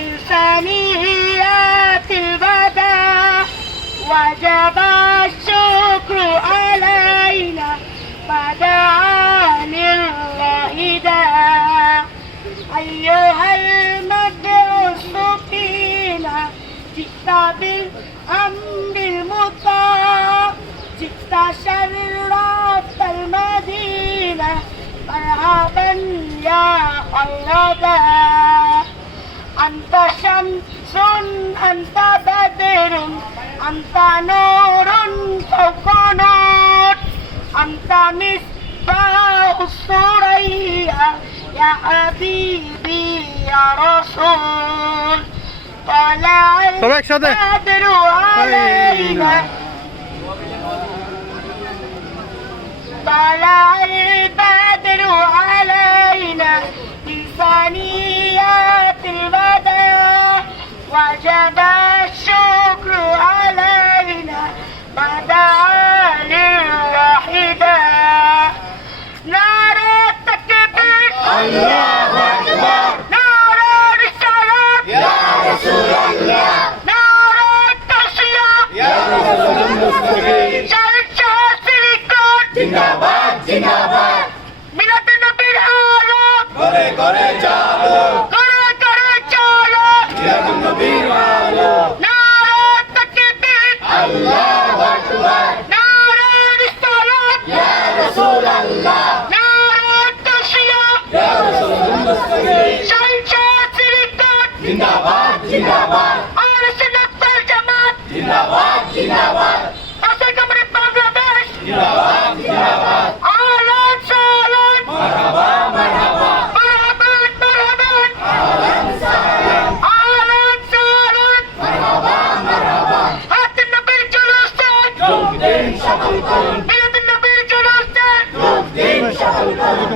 بالسميات البدا وجب الشكر علينا فدعا لله دا أيها المبعوث فينا جئت بالأمر المطاع. جئت شرفت المدينة. مرحبا يا خلدا أنت شمس أنت بدر أنت نور فوق نور. أنت مصباح السرية يا حبيبي يا رسول. طلع البدر علينا. طلع وجب الشكر علينا بدعا للوحدة نار التكبير الله أكبر نار الرسالة يا رسول الله نار التصفية يا رسول المستقيم شرشة سيليكون জিন্দাবাদ জিন্দাবাদ মিলাদ নবীর আলো করে করে চালো Ağrı Sünnetler Cemaat. Dindabat, dindabat Asya Cumhuriyet Bangladeş Dindabat, dindabat Ağlan, sağlan Merhaba, merhaba. Merhamet, merhamet. Ağlan, sağlan Ağlan, sağlan Merhaba, merhaba. Haddinle bir cülüsten Yok din şakılkın Bilimle bir cülüsten Yok din şakılkın